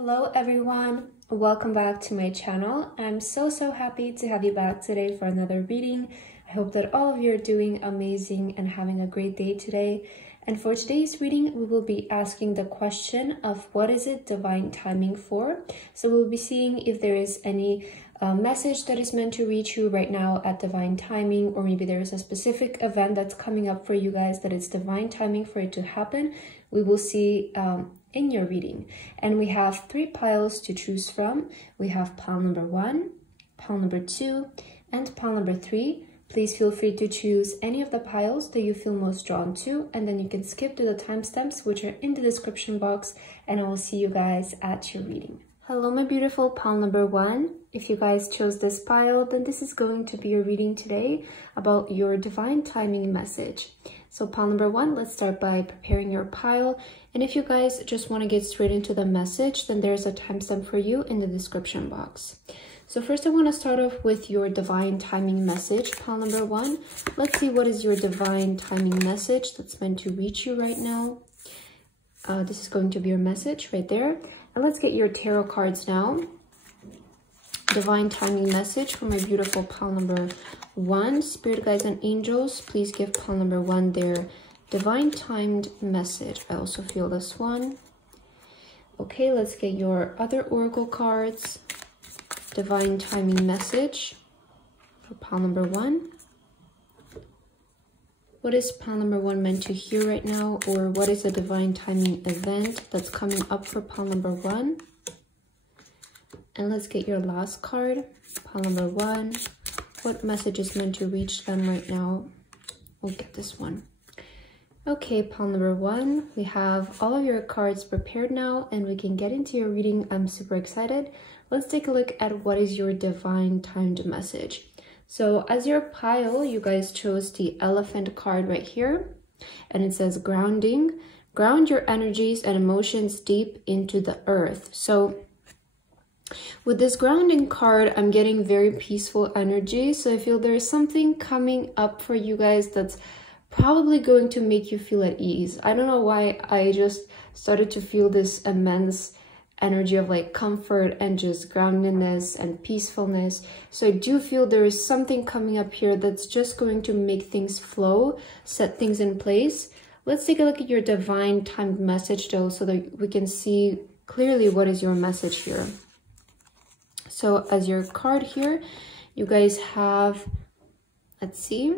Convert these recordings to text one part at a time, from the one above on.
Hello everyone, welcome back to my channel. I'm so happy to have you back today for another reading. I hope that all of you are doing amazing and having a great day today. And for today's reading, we will be asking the question of what is it divine timing for? So we'll be seeing if there is any message that is meant to reach you right now at divine timing, or maybe there is a specific event that's coming up for you guys that it's divine timing for it to happen. We will see in your reading. And we have 3 piles to choose from. We have pile number 1, pile number 2, and pile number 3. Please feel free to choose any of the piles that you feel most drawn to, and then you can skip to the timestamps which are in the description box, and I will see you guys at your reading. Hello my beautiful pile number 1. If you guys chose this pile, then this is going to be your reading today about your divine timing message. So pile number 1, let's start by preparing your pile. And if you guys just want to get straight into the message, then there's a timestamp for you in the description box. So first I want to start off with your divine timing message, pile number 1. Let's see what is your divine timing message that's meant to reach you right now. This is going to be your message right there. And let's get your tarot cards now. Divine timing message for my beautiful pile number 1. Spirit guides and angels, please give pile number 1 their divine timed message. I also feel this one. Okay, let's get your other oracle cards. Divine timing message for pile number 1. What is pile number 1 meant to hear right now, or what is a divine timing event that's coming up for pile number 1? And let's get your last card, pile number 1. What message is meant to reach them right now? We'll get this one. Okay, pile number 1, we have all of your cards prepared now, and we can get into your reading. I'm super excited. Let's take a look at what is your divine timed message. So as your pile, you guys chose the elephant card right here, and it says grounding. Ground your energies and emotions deep into the earth. So with this grounding card, I'm getting very peaceful energy. So I feel there's something coming up for you guys that's probably going to make you feel at ease. I don't know why I just started to feel this immense energy of like comfort and just groundedness and peacefulness. So I do feel there is something coming up here that's just going to make things flow, set things in place. Let's take a look at your divine timed message though, so that we can see clearly what is your message here. So as your card here, you guys have, let's see,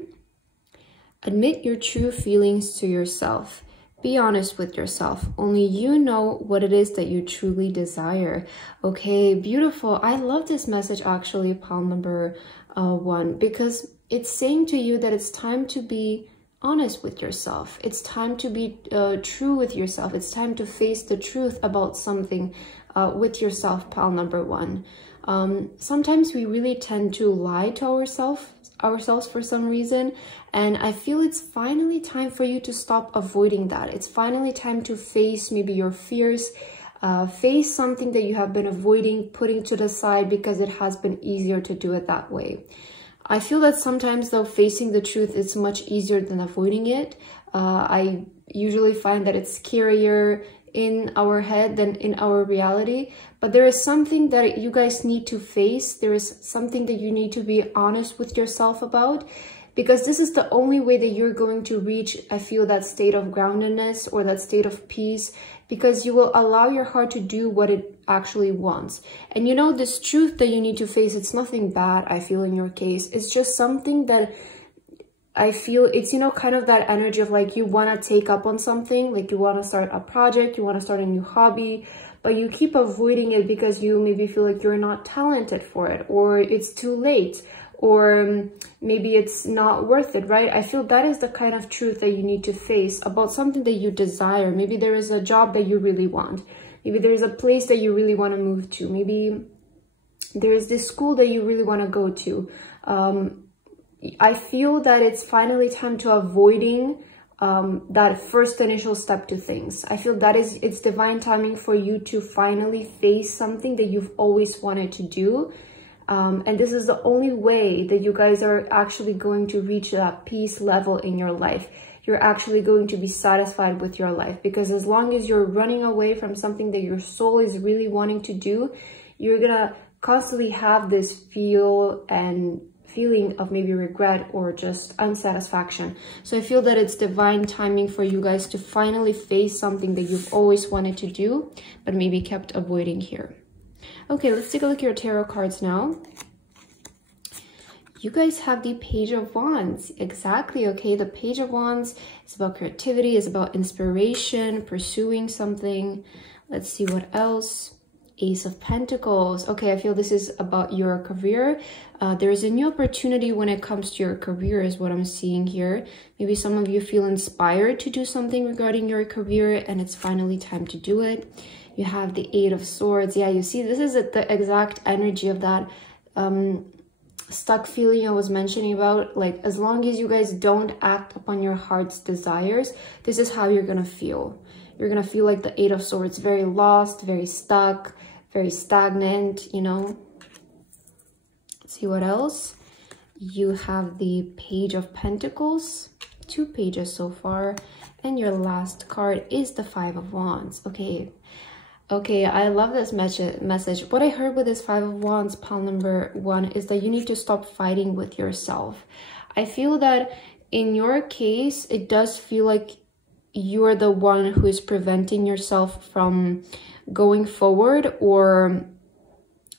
admit your true feelings to yourself. Be honest with yourself. Only you know what it is that you truly desire. Okay, beautiful. I love this message actually, pile number 1, because it's saying to you that it's time to be honest with yourself. It's time to be true with yourself. It's time to face the truth about something with yourself, pile number 1. Sometimes we really tend to lie to ourselves for some reason, and I feel it's finally time for you to stop avoiding that. It's finally time to face maybe your fears, face something that you have been avoiding, putting to the side because it has been easier to do it that way. I feel that sometimes though, facing the truth is much easier than avoiding it. I usually find that it's scarier in our head than in our reality, but there is something that you guys need to face. There is something that you need to be honest with yourself about, because this is the only way that you're going to reach, I feel, that state of groundedness or that state of peace, because you will allow your heart to do what it actually wants. And you know, this truth that you need to face, it's nothing bad, I feel, in your case. It's just something that I feel it's, you know, kind of that energy of like you want to take up on something, like you want to start a project, you want to start a new hobby, but you keep avoiding it because you maybe feel like you're not talented for it, or it's too late, or maybe it's not worth it, right? I feel that is the kind of truth that you need to face about something that you desire. Maybe there is a job that you really want. Maybe there is a place that you really want to move to. Maybe there is this school that you really want to go to. I feel that it's finally time to avoiding that first initial step to things. I feel that it's divine timing for you to finally face something that you've always wanted to do. And this is the only way that you guys are actually going to reach that peace level in your life. you're actually going to be satisfied with your life. Because as long as you're running away from something that your soul is really wanting to do, you're gonna constantly have this feeling of maybe regret or just unsatisfaction. So I feel that it's divine timing for you guys to finally face something that you've always wanted to do, but maybe kept avoiding here. Okay, let's take a look at your tarot cards now. You guys have the Page of Wands. Exactly, okay? The Page of Wands is about creativity, is about inspiration, pursuing something. Let's see what else. Ace of Pentacles. Okay, I feel this is about your career. There is a new opportunity when it comes to your career is what I'm seeing here. Maybe some of you feel inspired to do something regarding your career and it's finally time to do it. You have the Eight of Swords. Yeah, you see, this is the exact energy of that stuck feeling I was mentioning about. Like, as long as you guys don't act upon your heart's desires, this is how you're gonna feel. You're gonna feel like the Eight of Swords, very lost, very stuck, very stagnant, you know. Let's see what else. You have the Page of Pentacles, 2 pages so far, and your last card is the Five of Wands. Okay, I love this message. What I heard with this Five of Wands, pile number 1, is that you need to stop fighting with yourself. I feel that in your case, it does feel like you're the one who is preventing yourself from going forward or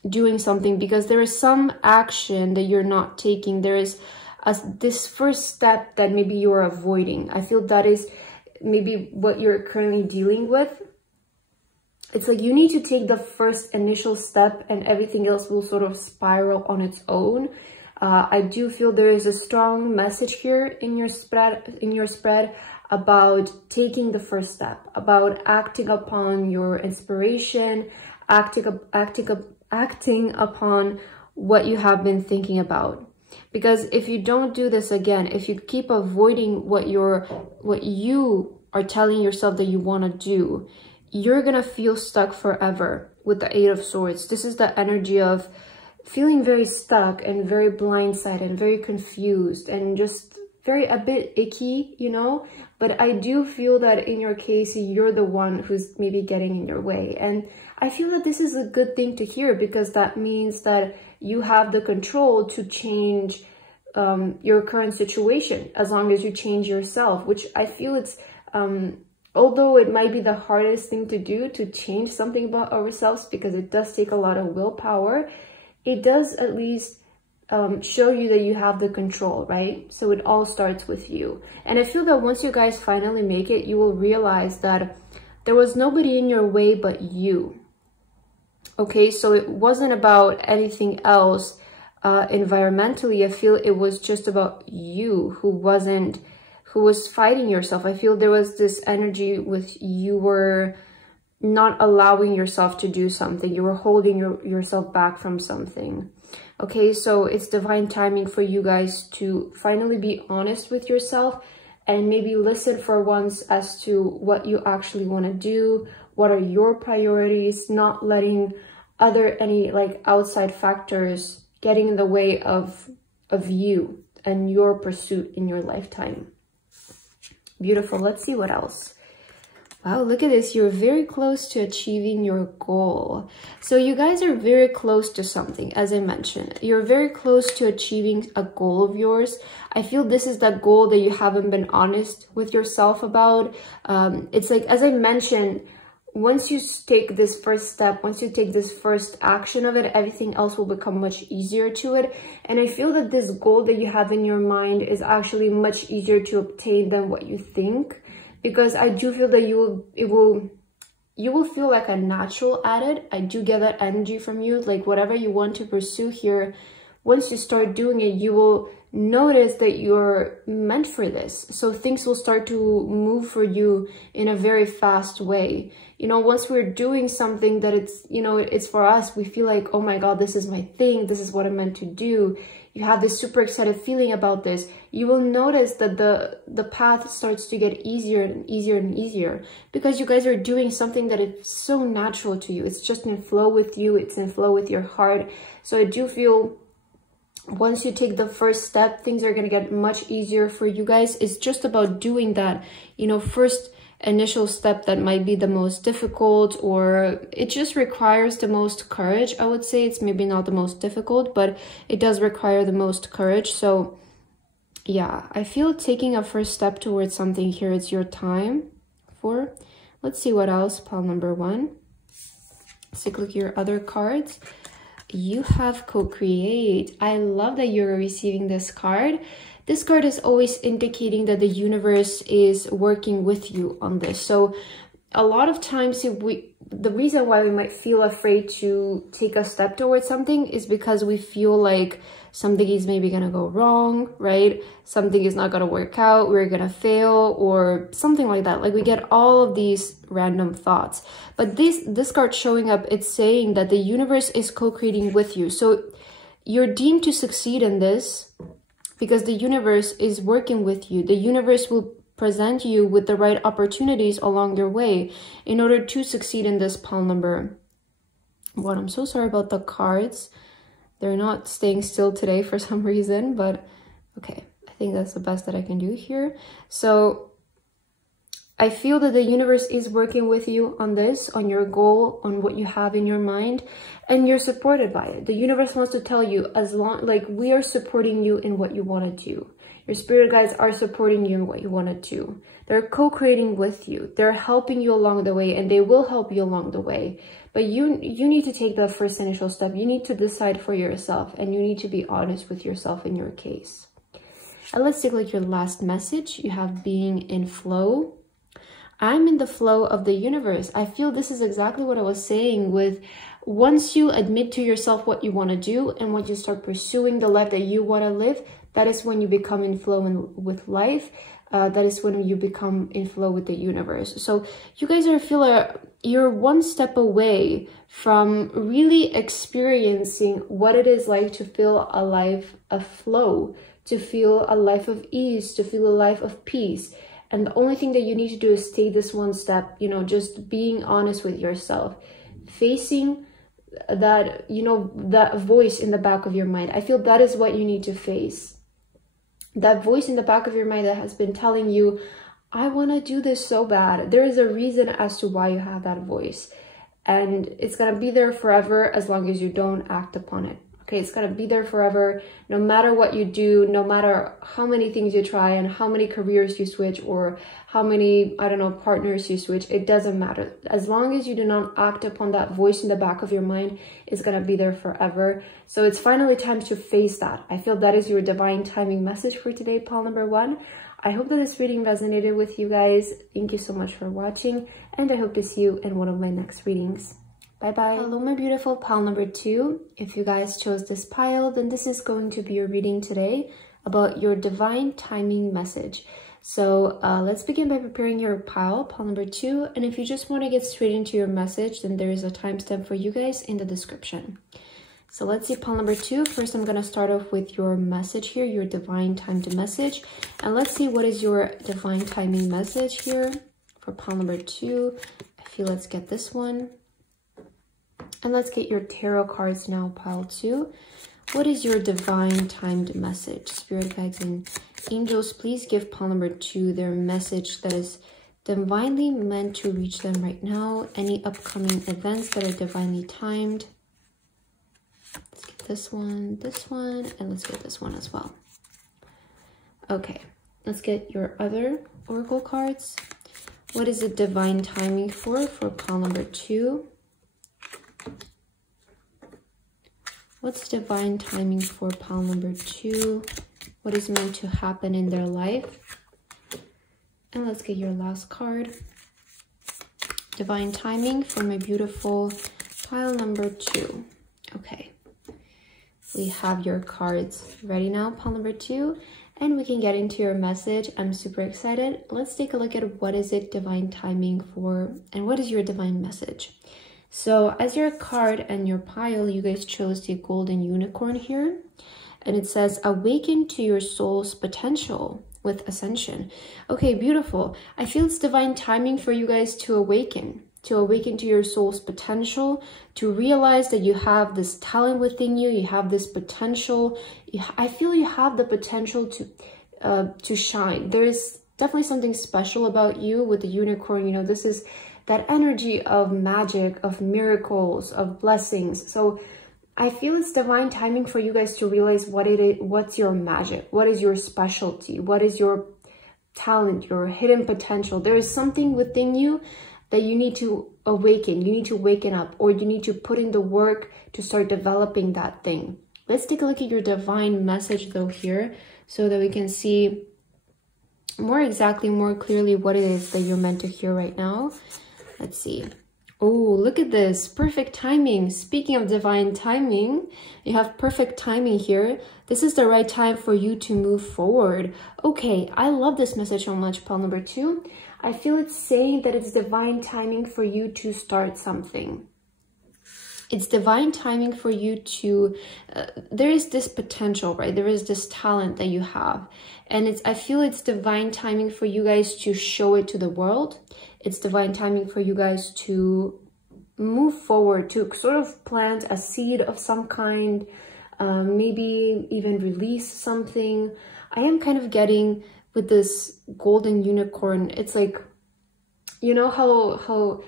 doing something, because there is some action that you're not taking. There is this first step that maybe you're avoiding. I feel that is maybe what you're currently dealing with. It's like you need to take the first initial step and everything else will sort of spiral on its own. I do feel there is a strong message here in your spread about taking the first step, about acting upon your inspiration, acting upon what you have been thinking about. Because if you don't do this again, if you keep avoiding what you are telling yourself that you want to do, you're gonna feel stuck forever with the Eight of Swords. This is the energy of feeling very stuck and very blindsided and very confused and just a bit icky, you know. But I do feel that in your case, you're the one who's maybe getting in your way. And I feel that this is a good thing to hear, because that means that you have the control to change your current situation, as long as you change yourself, which I feel it's, although it might be the hardest thing to do, to change something about ourselves, because it does take a lot of willpower, it does at least show you that you have the control, right? So it all starts with you. And I feel that once you guys finally make it, you will realize that there was nobody in your way but you. Okay, so it wasn't about anything else environmentally. I feel it was just about you who was fighting yourself. I feel there was this energy with you were not allowing yourself to do something. You were holding yourself back from something. Okay, so it's divine timing for you guys to finally be honest with yourself and maybe listen for once as to what you actually want to do. What are your priorities? Not letting any like outside factors getting in the way of you and your pursuit in your lifetime. Beautiful. Let's see what else. Wow, look at this. You're very close to achieving your goal. So you guys are very close to something, as I mentioned. You're very close to achieving a goal of yours. I feel this is that goal that you haven't been honest with yourself about. It's like, as I mentioned, once you take this first step, once you take this first action of it, everything else will become much easier to it. And I feel that this goal that you have in your mind is actually much easier to obtain than what you think. Because I do feel that you will feel like a natural at it. I do get that energy from you. Like whatever you want to pursue here, once you start doing it, you will notice that you're meant for this. So things will start to move for you in a very fast way. You know, once we're doing something that it's, you know, it's for us, we feel like, oh my God, this is my thing. This is what I'm meant to do. You have this super excited feeling about this. You will notice that the path starts to get easier and easier and easier, because you guys are doing something that is so natural to you. It's just in flow with you. It's in flow with your heart. So I do feel once you take the first step, things are going to get much easier for you guys. It's just about doing that, you know, first initial step that might be the most difficult, or it just requires the most courage. I would say it's maybe not the most difficult, but it does require the most courage. So yeah, I feel taking a first step towards something here, it's your time for. Let's see what else, pile number 1. Let's take a look at your other cards. You have co-create. I love that you're receiving this card. This card is always indicating that the universe is working with you on this. So a lot of times the reason why we might feel afraid to take a step towards something is because we feel like something is maybe going to go wrong, right? Something is not going to work out, we're going to fail, or something like that. Like we get all of these random thoughts. But this card showing up, it's saying that the universe is co-creating with you. So you're deemed to succeed in this because the universe is working with you. The universe will present you with the right opportunities along your way in order to succeed in this pile number 1. I'm so sorry about the cards. They're not staying still today for some reason, but okay, I think that's the best that I can do here. So I feel that the universe is working with you on this, on your goal, on what you have in your mind, and you're supported by it. The universe wants to tell you, as long, like, we are supporting you in what you want to do. Your spirit guides are supporting you in what you want to do. They're co-creating with you. They're helping you along the way, and they will help you along the way. But you need to take that first initial step. You need to decide for yourself, and you need to be honest with yourself in your case. And let's take like your last message. You have being in flow. I'm in the flow of the universe. I feel this is exactly what I was saying with once you admit to yourself what you want to do and once you start pursuing the life that you want to live, that is when you become in flow with life. That is when you become in flow with the universe. So you guys you're one step away from really experiencing what it is like to feel a life of flow, to feel a life of ease, to feel a life of peace. And the only thing that you need to do is take this one step, you know, just being honest with yourself, facing that, you know, that voice in the back of your mind. I feel that is what you need to face. That voice in the back of your mind that has been telling you, I want to do this so bad. There is a reason as to why you have that voice. And it's going to be there forever as long as you don't act upon it. Okay, it's going to be there forever. No matter what you do, no matter how many things you try and how many careers you switch or how many, I don't know, partners you switch, it doesn't matter. As long as you do not act upon that voice in the back of your mind, it's going to be there forever. So it's finally time to face that. I feel that is your divine timing message for today, pile number 1. I hope that this reading resonated with you guys. Thank you so much for watching, and I hope to see you in one of my next readings. Bye-bye. Hello, my beautiful pile number 2. If you guys chose this pile, then this is going to be your reading today about your divine timing message. So let's begin by preparing your pile number 2. And if you just want to get straight into your message, then there is a timestamp for you guys in the description. So let's see pile number 2. First, I'm going to start off with your message here, your divine timed message. And let's see what is your divine timing message here for pile number 2. I feel let's get this one. And let's get your tarot cards now, pile 2. What is your divine timed message? Spirit guides and angels, please give pile number 2 their message that is divinely meant to reach them right now. Any upcoming events that are divinely timed. Let's get this one, and let's get this one as well. Okay, let's get your other oracle cards. What is the divine timing for pile number 2? What's divine timing for pile number 2? What is meant to happen in their life? And let's get your last card. Divine timing for my beautiful pile number 2. Okay. We have your cards ready now, pile number 2. And we can get into your message. I'm super excited. Let's take a look at what is it divine timing for and what is your divine message. So as your card and your pile, you guys chose the golden unicorn here. And it says, awaken to your soul's potential with ascension. Okay, beautiful. I feel it's divine timing for you guys to awaken. to awaken to your soul's potential, to realize that you have this talent within you, you have this potential. I feel you have the potential to shine. There is definitely something special about you with the unicorn. You know, this is that energy of magic, of miracles, of blessings. So I feel it's divine timing for you guys to realize what it is, what's your magic, what is your specialty, what is your talent, your hidden potential. There is something within you that you need to awaken, you need to waken up, or you need to put in the work to start developing that thing. Let's take a look at your divine message though here, so that we can see more exactly, more clearly what it is that you're meant to hear right now. Let's see. Oh, look at this, perfect timing. Speaking of divine timing, you have perfect timing here. This is the right time for you to move forward. Okay, I love this message so much, pile number 2. I feel it's saying that it's divine timing for you to start something. It's divine timing for you to, there is this potential, right? There is this talent that you have. And I feel it's divine timing for you guys to show it to the world. It's divine timing for you guys to move forward, to sort of plant a seed of some kind, maybe even release something. I am kind of getting with this golden unicorn, it's like, you know how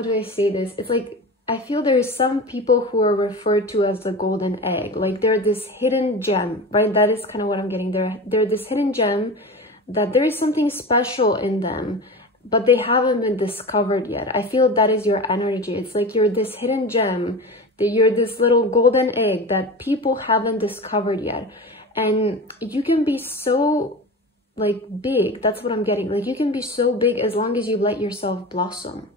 do I say this? It's like, I feel there's some people who are referred to as the golden egg. Like they're this hidden gem, right? That is kind of what I'm getting. They're this hidden gem that there is something special in them, but they haven't been discovered yet. I feel that is your energy. It's like you're this hidden gem, that you're this little golden egg that people haven't discovered yet. And you can be so like big. That's what I'm getting. Like you can be so big as long as you let yourself blossom.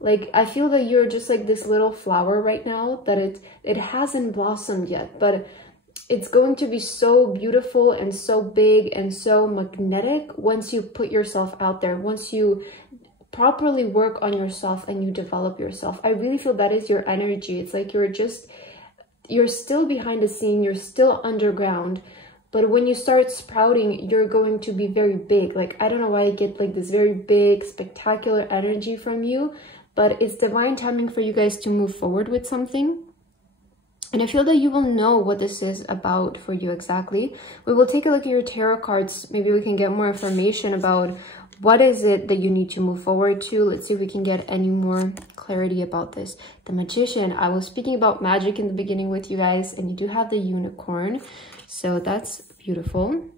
Like I feel that you're just like this little flower right now, that it hasn't blossomed yet, but it's going to be so beautiful and so big and so magnetic once you put yourself out there, once you properly work on yourself and you develop yourself. I really feel that is your energy. It's like you're still behind the scene, you're still underground, but when you start sprouting, you're going to be very big. Like, I don't know why I get like this very big, spectacular energy from you, but it's divine timing for you guys to move forward with something. And I feel that you will know what this is about for you exactly. We will take a look at your tarot cards. Maybe we can get more information about what is it that you need to move forward to. Let's see if we can get any more clarity about this. The Magician. I was speaking about magic in the beginning with you guys, and you do have the unicorn. So that's beautiful.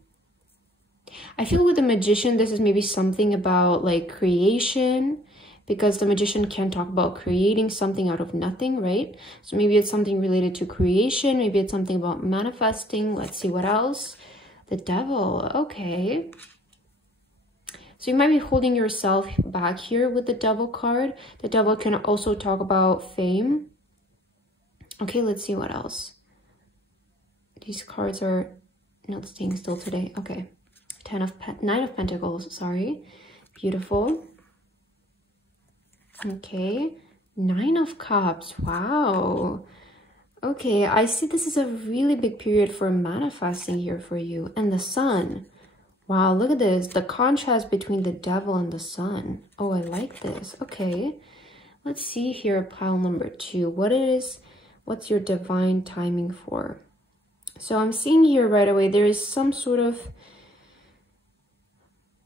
I feel with the Magician, this is maybe something about like creation, because the Magician can talk about creating something out of nothing, right? So maybe it's something related to creation. Maybe it's something about manifesting. Let's see what else. The Devil. Okay. So you might be holding yourself back here with the Devil card. The Devil can also talk about fame. Okay, let's see what else. These cards are not staying still today. Okay. 9 of Pentacles, sorry. Beautiful. Okay. 9 of Cups. Wow. Okay, I see this is a really big period for manifesting here for you. And the Sun. Wow, look at this. The contrast between the Devil and the Sun. Oh, I like this. Okay. Let's see here, pile number 2. What's your divine timing for? So I'm seeing here right away, there is some sort of,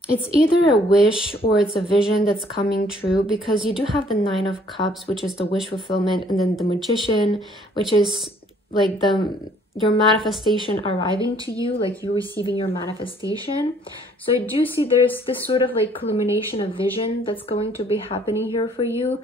it's either a wish or it's a vision that's coming true, because you do have the 9 of Cups, which is the wish fulfillment, and then the Magician, which is like your manifestation arriving to you, like you receiving your manifestation. So I do see there's this sort of like culmination of vision that's going to be happening here for you.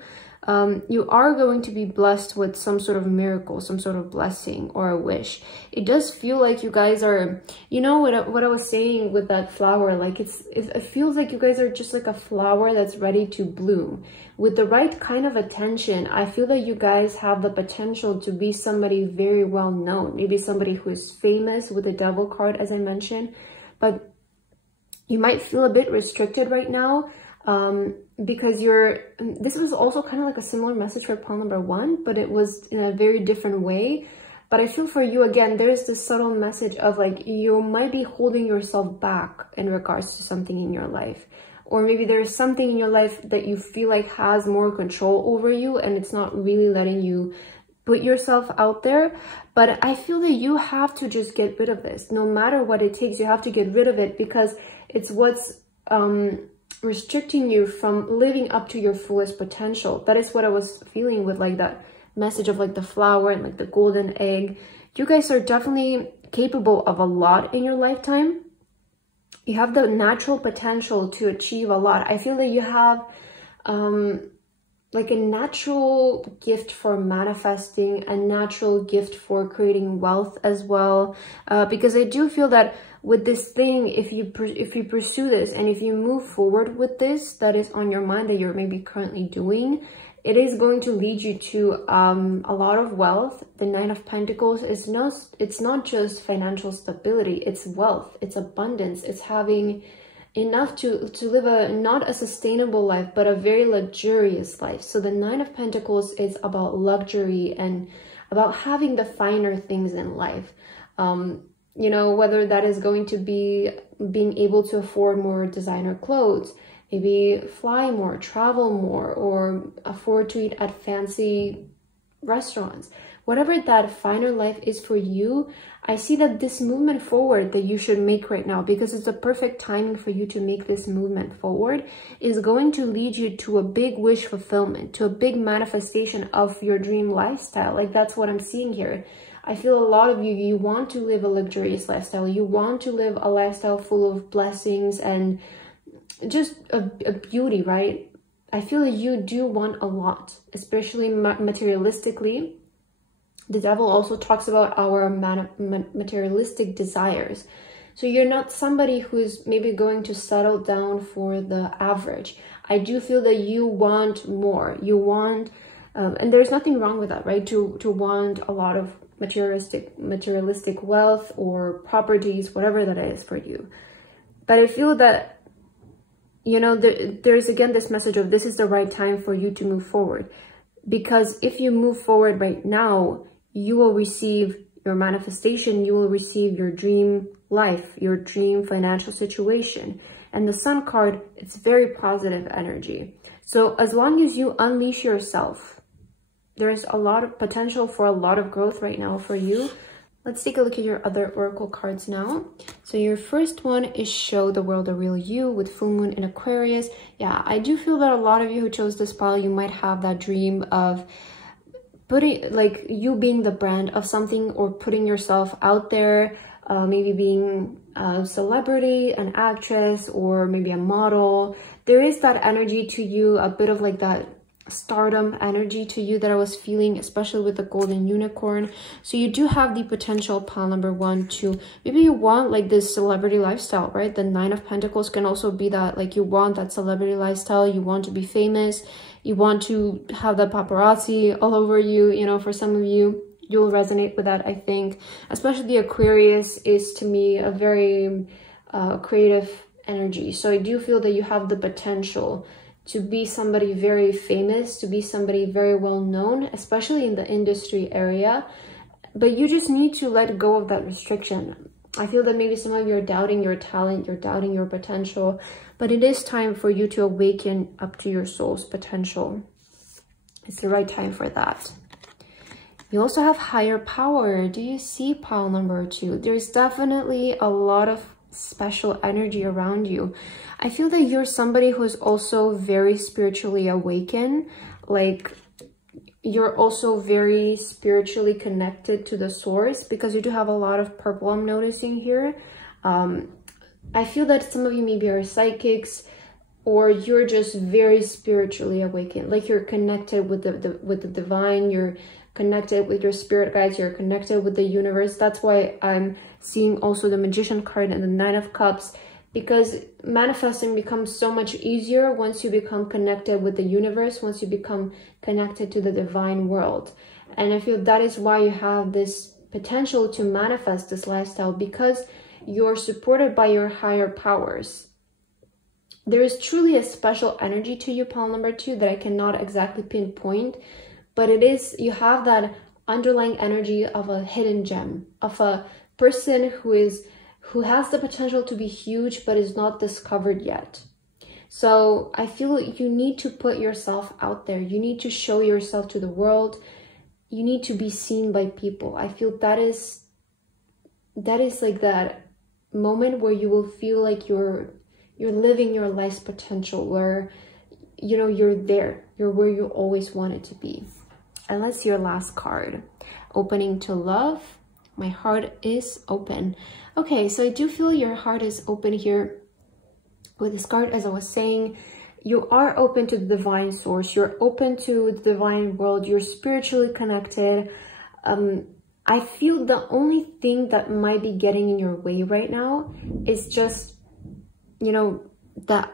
You are going to be blessed with some sort of miracle, some sort of blessing or a wish. It does feel like you guys are, you know what I was saying with that flower, like it feels like you guys are just like a flower that's ready to bloom. With the right kind of attention, I feel that you guys have the potential to be somebody very well known, maybe somebody who is famous with the Devil card, as I mentioned, but you might feel a bit restricted right now. Because this was also kind of like a similar message for pile number 1, but it was in a very different way. But I feel for you, again, there's this subtle message of like, you might be holding yourself back in regards to something in your life. or maybe there's something in your life that you feel like has more control over you and it's not really letting you put yourself out there. But I feel that you have to just get rid of this. No matter what it takes, you have to get rid of it, because it's what's restricting you from living up to your fullest potential. That is what I was feeling with like that message of like the flower and like the golden egg. You guys are definitely capable of a lot in your lifetime. You have the natural potential to achieve a lot. I feel that you have like a natural gift for manifesting, a natural gift for creating wealth as well, because I do feel that with this thing, if you pursue this and if you move forward with this that is on your mind that you're maybe currently doing, it is going to lead you to a lot of wealth. The Nine of Pentacles is it's not just financial stability, it's wealth, it's abundance, it's having enough to live not a sustainable life, but a very luxurious life. So the Nine of Pentacles is about luxury and about having the finer things in life. You know, whether that is going to be being able to afford more designer clothes, maybe fly more, travel more, or afford to eat at fancy restaurants. Whatever that finer life is for you, I see that this movement forward that you should make right now, because it's a perfect timing for you to make this movement forward, is going to lead you to a big wish fulfillment, to a big manifestation of your dream lifestyle. Like, that's what I'm seeing here. I feel a lot of you want to live a luxurious lifestyle. You want to live a lifestyle full of blessings and just a beauty, right? I feel that you do want a lot, especially materialistically. The devil also talks about our materialistic desires. So you're not somebody who's maybe going to settle down for the average. I do feel that you want more. You want, and there's nothing wrong with that, right? To want a lot of materialistic wealth or properties, whatever that is for you. But I feel that, you know, there's again this message of this is the right time for you to move forward. Because if you move forward right now, you will receive your manifestation, you will receive your dream life, your dream financial situation. And the Sun card, it's very positive energy. So as long as you unleash yourself, there's a lot of potential for a lot of growth right now for you. Let's take a look at your other oracle cards now. So your first one is Show the World the Real You with Full Moon in Aquarius. Yeah, I do feel that a lot of you who chose this pile, you might have that dream of putting, like, you being the brand of something or putting yourself out there, maybe being a celebrity, an actress, or maybe a model. There is that energy to you, a bit of like that stardom energy to you that I was feeling, especially with the golden unicorn. So you do have the potential, pile number one, to maybe you want like this celebrity lifestyle, right? The Nine of Pentacles can also be that, like, you want that celebrity lifestyle, you want to be famous, you want to have the paparazzi all over you. You know, for some of you, you'll resonate with that, I think. Especially the Aquarius is, to me, a very creative energy. So I do feel that you have the potential to be somebody very famous, to be somebody very well known, especially in the industry area. But you just need to let go of that restriction. I feel that maybe some of you are doubting your talent, you're doubting your potential, but it is time for you to awaken up to your soul's potential. It's the right time for that. You also have higher power. Do you see, pile number two? There's definitely a lot of special energy around you. I feel that you're somebody who is also very spiritually awakened. Like, you're also very spiritually connected to the source, because you do have a lot of purple I'm noticing here. I feel that some of you maybe are psychics, or you're just very spiritually awakened. Like, you're connected with the divine, you're connected with your spirit guides, you're connected with the universe. That's why I'm seeing also the Magician card and the Nine of Cups, because manifesting becomes so much easier once you become connected with the universe, once you become connected to the divine world. And I feel that is why you have this potential to manifest this lifestyle, because you're supported by your higher powers. There is truly a special energy to you, pile number two, that I cannot exactly pinpoint, but it is, you have that underlying energy of a hidden gem, of a person who has the potential to be huge but is not discovered yet. So I feel you need to put yourself out there. You need to show yourself to the world. You need to be seen by people. I feel that is like that moment where you will feel like you're living your life's potential, where you know you're there, you're where you always wanted to be. And let's see your last card. Opening to love. My heart is open. Okay, so I do feel your heart is open here with this card. As I was saying, you are open to the divine source. You're open to the divine world. You're spiritually connected. I feel the only thing that might be getting in your way right now is just, you know, that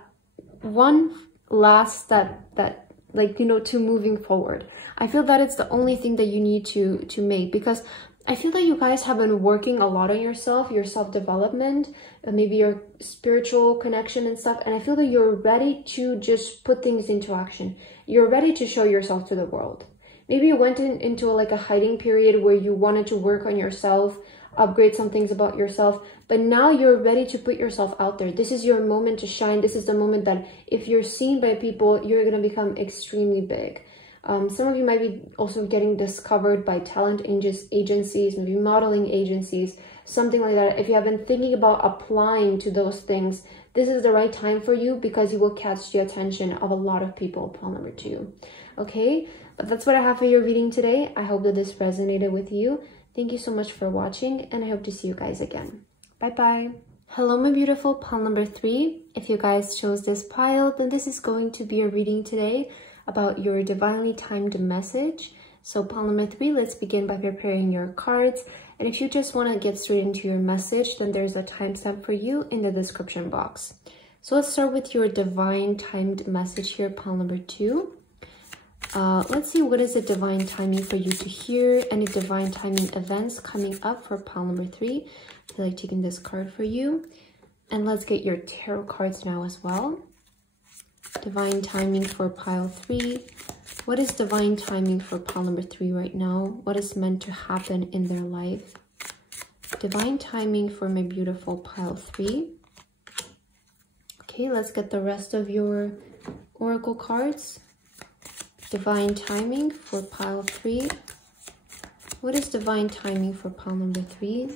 one last step that, like, you know, to moving forward. I feel that it's the only thing that you need to make, because I feel that you guys have been working a lot on yourself, your self-development, maybe your spiritual connection and stuff. And I feel that you're ready to just put things into action. You're ready to show yourself to the world. Maybe you went into like a hiding period where you wanted to work on yourself, upgrade some things about yourself, but now you're ready to put yourself out there. This is your moment to shine. This is the moment that if you're seen by people, you're going to become extremely big. Some of you might be also getting discovered by talent agencies, maybe modeling agencies, something like that. If you have been thinking about applying to those things, this is the right time for you, because you will catch the attention of a lot of people, pile number 2. Okay, but that's what I have for your reading today. I hope that this resonated with you. Thank you so much for watching, and I hope to see you guys again. Bye-bye. Hello, my beautiful pile number 3. If you guys chose this pile, then this is going to be a reading today about your divinely timed message. So pile number 3, let's begin by preparing your cards. And if you just want to get straight into your message, then there's a timestamp for you in the description box. So let's start with your divine timed message here, pile number 2. Let's see, what is the divine timing for you to hear? Any divine timing events coming up for pile number 3? I feel like taking this card for you. And let's get your tarot cards now as well. Divine timing for pile 3. What is divine timing for pile number 3 right now? What is meant to happen in their life? Divine timing for my beautiful pile 3. Okay, let's get the rest of your oracle cards. Divine timing for pile 3. What is divine timing for pile number 3?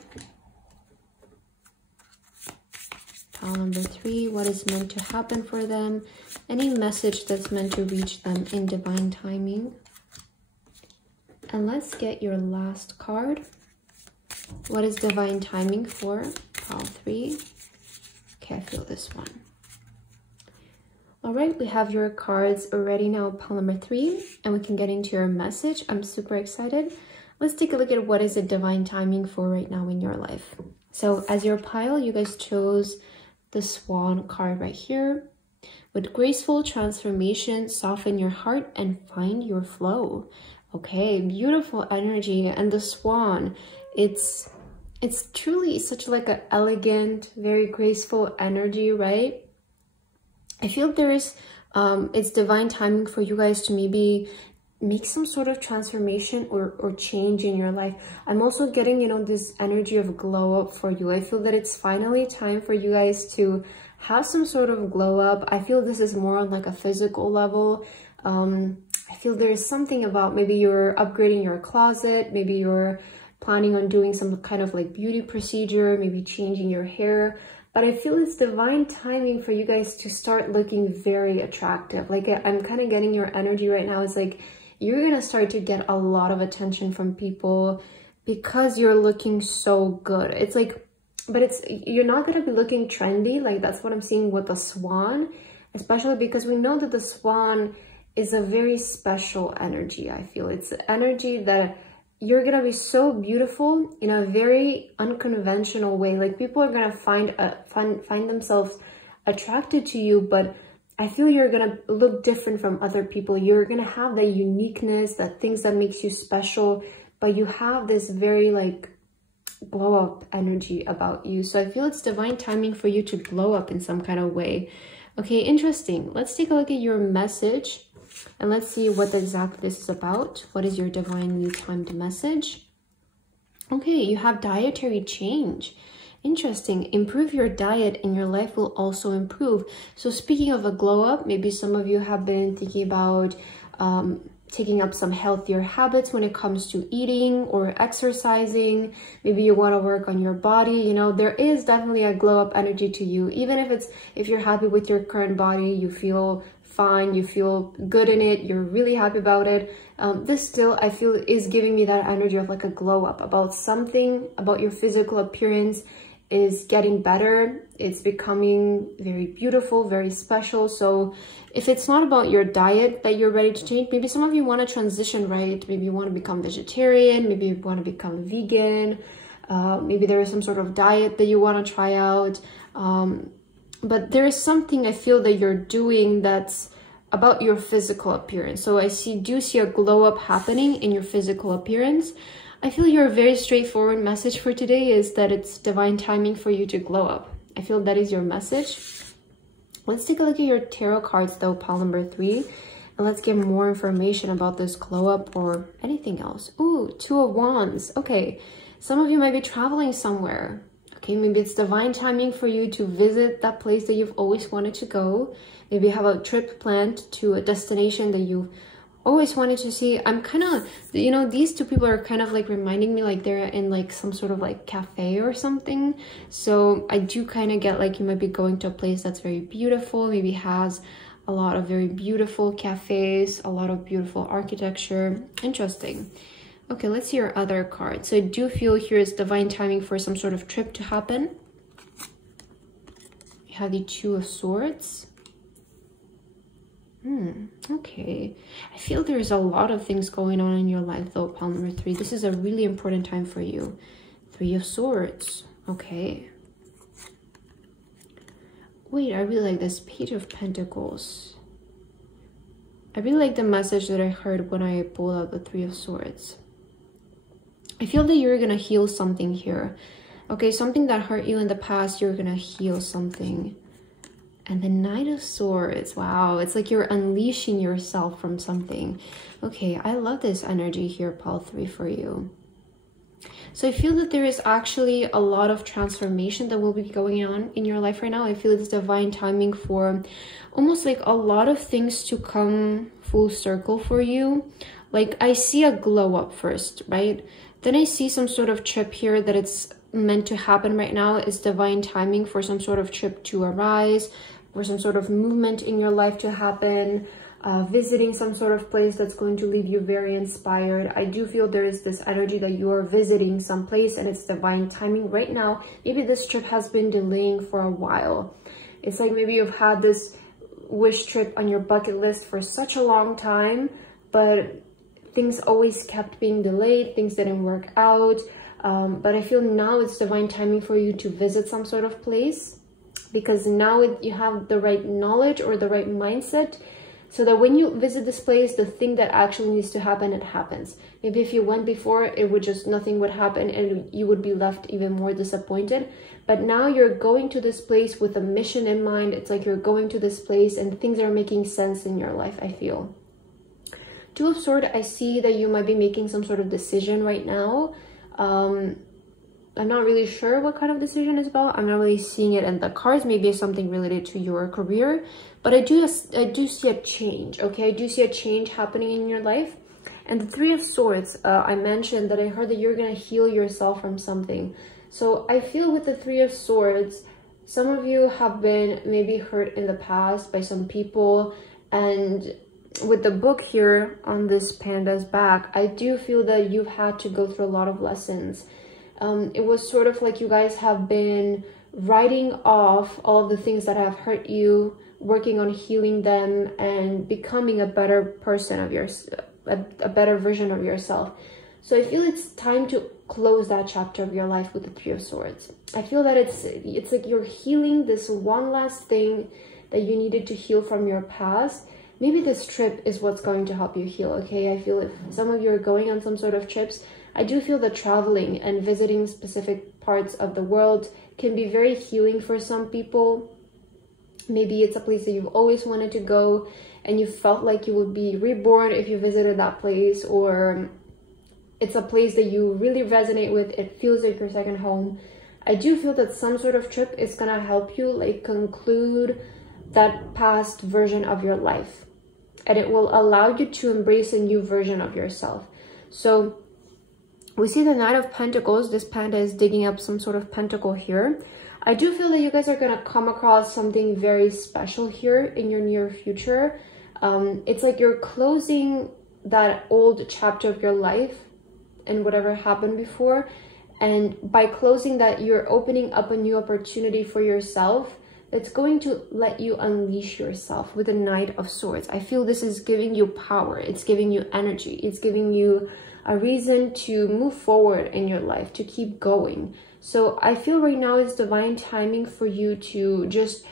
Pile number 3, what is meant to happen for them? Any message that's meant to reach them in divine timing. And let's get your last card. What is divine timing for pile 3? Okay, I feel this one. All right, we have your cards already now, pile number 3, and we can get into your message. I'm super excited. Let's take a look at what is the divine timing for right now in your life. So as your pile, you guys chose the Swan card right here. With graceful transformation, soften your heart and find your flow. Okay, beautiful energy. And the Swan, it's truly such like an elegant, very graceful energy, right? I feel there's it's divine timing for you guys to maybe make some sort of transformation or change in your life. I'm also getting, you know, this energy of glow up for you. I feel that it's finally time for you guys to have some sort of glow up. I feel this is more on like a physical level. I feel there's something about maybe you're upgrading your closet, maybe you're planning on doing some kind of like beauty procedure, maybe changing your hair. But I feel it's divine timing for you guys to start looking very attractive. Like I'm kind of getting your energy right now. It's like you're going to start to get a lot of attention from people because you're looking so good. It's like, but you're not going to be looking trendy. Like that's what I'm seeing with the Swan, especially because we know that the Swan is a very special energy. I feel it's an energy that you're gonna be so beautiful in a very unconventional way. Like people are gonna find themselves attracted to you, but I feel you're gonna look different from other people. You're gonna have that uniqueness, that things that makes you special, but you have this very like glow up energy about you. So I feel it's divine timing for you to glow up in some kind of way. Okay, interesting. Let's take a look at your message. And let's see what exactly this is about. What is your divinely timed message? Okay, you have dietary change. Interesting. Improve your diet and your life will also improve. So speaking of a glow up, maybe some of you have been thinking about taking up some healthier habits when it comes to eating or exercising. Maybe you want to work on your body. You know, there is definitely a glow up energy to you. Even if you're happy with your current body, you feel fine, you feel good in it, you're really happy about it. This still, I feel, is giving me that energy of like a glow up about something, about your physical appearance is getting better. It's becoming very beautiful, very special. So if it's not about your diet that you're ready to change, maybe some of you want to transition, right? Maybe you want to become vegetarian, maybe you want to become vegan, maybe there is some sort of diet that you want to try out. But there is something I feel that you're doing that's about your physical appearance. So I do see a glow up happening in your physical appearance. I feel your very straightforward message for today is that it's divine timing for you to glow up. I feel that is your message. Let's take a look at your tarot cards though, pile number 3. And let's get more information about this glow up or anything else. Ooh, 2 of Wands. Okay, some of you might be traveling somewhere. Okay, maybe it's divine timing for you to visit that place that you've always wanted to go. Maybe you have a trip planned to a destination that you've always wanted to see. I'm kind of, you know, these 2 people are kind of like reminding me like they're in like some sort of like cafe or something. So I do kind of get like you might be going to a place that's very beautiful, maybe has a lot of very beautiful cafes, a lot of beautiful architecture. Interesting. Okay, let's see your other card. So I do feel here is divine timing for some sort of trip to happen. You have the 2 of Swords. Okay. I feel there's a lot of things going on in your life though, pile number 3. This is a really important time for you. 3 of Swords. Okay. Wait, I really like this Page of Pentacles. I really like the message that I heard when I pulled out the 3 of Swords. I feel that you're gonna heal something here. Okay, something that hurt you in the past, you're gonna heal something. And the Knight of Swords, wow, it's like you're unleashing yourself from something. Okay, I love this energy here, pile 3 for you. So I feel that there is actually a lot of transformation that will be going on in your life right now. I feel it's divine timing for almost like a lot of things to come full circle for you. Like I see a glow up first, right? Then I see some sort of trip here that it's meant to happen right now. It's divine timing for some sort of trip to arise, for some sort of movement in your life to happen, visiting some sort of place that's going to leave you very inspired. I do feel there is this energy that you are visiting some place and it's divine timing right now. Maybe this trip has been delaying for a while. It's like maybe you've had this wish trip on your bucket list for such a long time, but things always kept being delayed, things didn't work out. But I feel now it's divine timing for you to visit some sort of place, because now you have the right knowledge or the right mindset, so that when you visit this place, the thing that actually needs to happen, it happens. Maybe if you went before, it would just, nothing would happen and you would be left even more disappointed. But now you're going to this place with a mission in mind. It's like you're going to this place and things are making sense in your life, I feel. 2 of Swords, I see that you might be making some sort of decision right now. I'm not really sure what kind of decision it's about. I'm not really seeing it in the cards. Maybe it's something related to your career, but I do see a change. Okay, I do see a change happening in your life. And the 3 of Swords, I mentioned that I heard that you're gonna heal yourself from something. So I feel with the 3 of Swords, some of you have been maybe hurt in the past by some people, and with the book here on this panda's back, I do feel that you've had to go through a lot of lessons. It was sort of like you guys have been writing off all of the things that have hurt you, working on healing them and becoming a better person of yourself, a better version of yourself. So I feel it's time to close that chapter of your life with the 3 of Swords. I feel that it's like you're healing this one last thing that you needed to heal from your past. Maybe this trip is what's going to help you heal, okay? I feel if some of you are going on some sort of trips, I do feel that traveling and visiting specific parts of the world can be very healing for some people. Maybe it's a place that you've always wanted to go and you felt like you would be reborn if you visited that place, or it's a place that you really resonate with. It feels like your second home. I do feel that some sort of trip is gonna help you like conclude that past version of your life, and it will allow you to embrace a new version of yourself. So we see the Knight of Pentacles. This panda is digging up some sort of pentacle here. I do feel that you guys are going to come across something very special here in your near future. It's like you're closing that old chapter of your life and whatever happened before. And by closing that, you're opening up a new opportunity for yourself. It's going to let you unleash yourself with the Knight of Swords. I feel this is giving you power. It's giving you energy. It's giving you a reason to move forward in your life, to keep going. So I feel right now is divine timing for you to just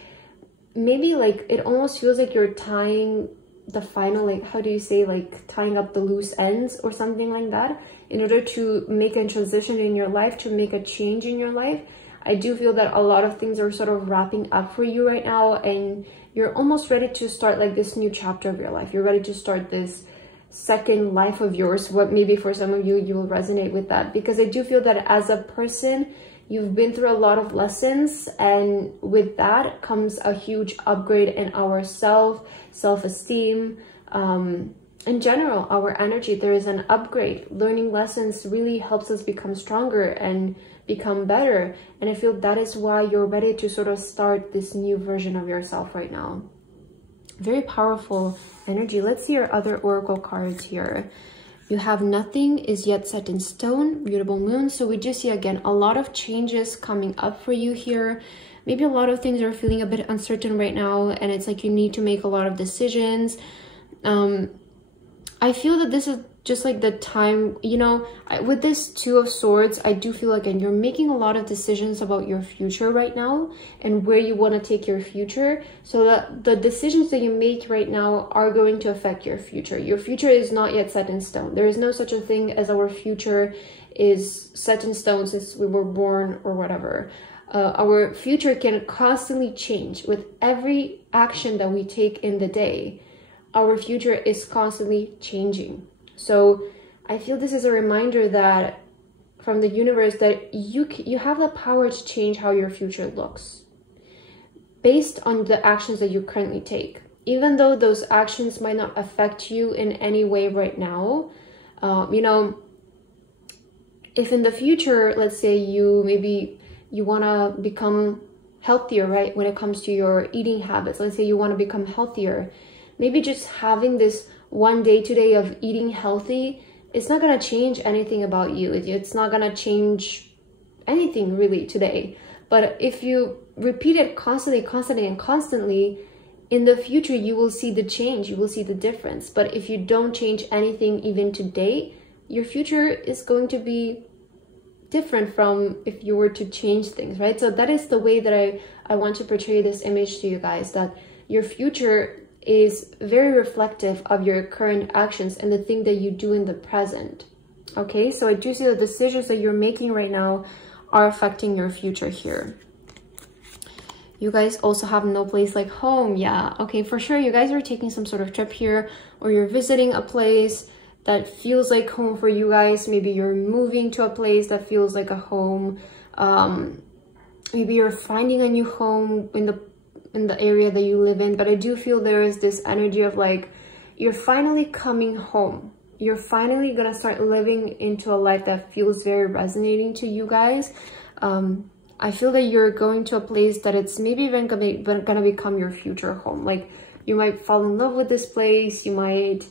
maybe like, it almost feels like you're tying the final, like, how do you say, like tying up the loose ends or something like that in order to make a transition in your life, to make a change in your life. I do feel that a lot of things are sort of wrapping up for you right now, and you're almost ready to start like this new chapter of your life. You're ready to start this second life of yours. What maybe for some of you, you will resonate with that, because I do feel that as a person, you've been through a lot of lessons, and with that comes a huge upgrade in our self-esteem, in general, our energy. There is an upgrade. Learning lessons really helps us become stronger and become better, and I feel that is why you're ready to sort of start this new version of yourself right now. Very powerful energy. Let's see your other oracle cards here. You have nothing is yet set in stone, beautiful moon. So we do see again a lot of changes coming up for you here. Maybe a lot of things are feeling a bit uncertain right now, and it's like you need to make a lot of decisions. I feel that this is just like the time, you know, with this Two of Swords, I do feel like, and you're making a lot of decisions about your future right now and where you want to take your future. So that the decisions that you make right now are going to affect your future. Your future is not yet set in stone. There is no such a thing as our future is set in stone since we were born or whatever. Our future can constantly change with every action that we take in the day. Our future is constantly changing. So I feel this is a reminder that from the universe that you have the power to change how your future looks based on the actions that you currently take. Even though those actions might not affect you in any way right now, you know, if in the future, let's say you want to become healthier, right? When it comes to your eating habits, let's say you want to become healthier, maybe just having this one day today of eating healthy, it's not going to change anything about you. It's not going to change anything really today. But if you repeat it constantly, in the future, you will see the change, you will see the difference. But if you don't change anything even today, your future is going to be different from if you were to change things, right? So that is the way that I want to portray this image to you guys, that your future is very reflective of your current actions and the thing that you do in the present. Okay, so I do see the decisions that you're making right now are affecting your future here. You guys also have no place like home. Yeah, okay, for sure you guys are taking some sort of trip here, or you're visiting a place that feels like home for you guys. Maybe you're moving to a place that feels like a home. Maybe you're finding a new home in the area that you live in. But I do feel there is this energy of like, you're finally coming home. You're finally gonna start living into a life that feels very resonating to you guys. I feel that you're going to a place that it's maybe even gonna become your future home. Like you might fall in love with this place. You might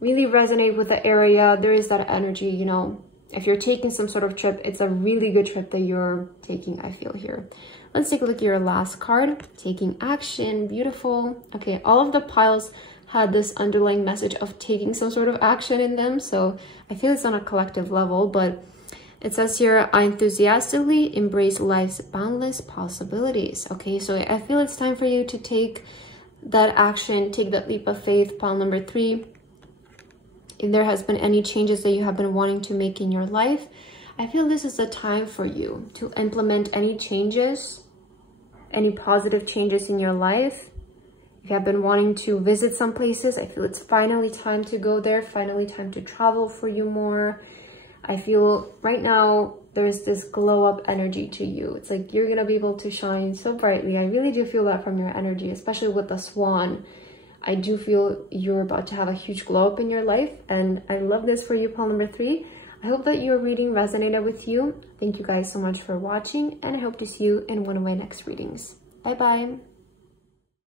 really resonate with the area. There is that energy, you know. If you're taking some sort of trip, it's a really good trip that you're taking, I feel here. Let's take a look at your last card. Taking action. Beautiful. Okay, all of the piles had this underlying message of taking some sort of action in them. So I feel it's on a collective level, but it says here, I enthusiastically embrace life's boundless possibilities. Okay, so I feel it's time for you to take that action, take that leap of faith. Pile number 3. If there has been any changes that you have been wanting to make in your life, I feel this is the time for you to implement any changes, any positive changes in your life. If you have been wanting to visit some places, I feel it's finally time to go there, finally time to travel for you more. I feel right now there's this glow up energy to you. It's like you're gonna be able to shine so brightly. I really do feel that from your energy, especially with the swan. I do feel you're about to have a huge glow up in your life, and I love this for you, pile number 3. I hope that your reading resonated with you. Thank you guys so much for watching, and I hope to see you in one of my next readings. Bye bye.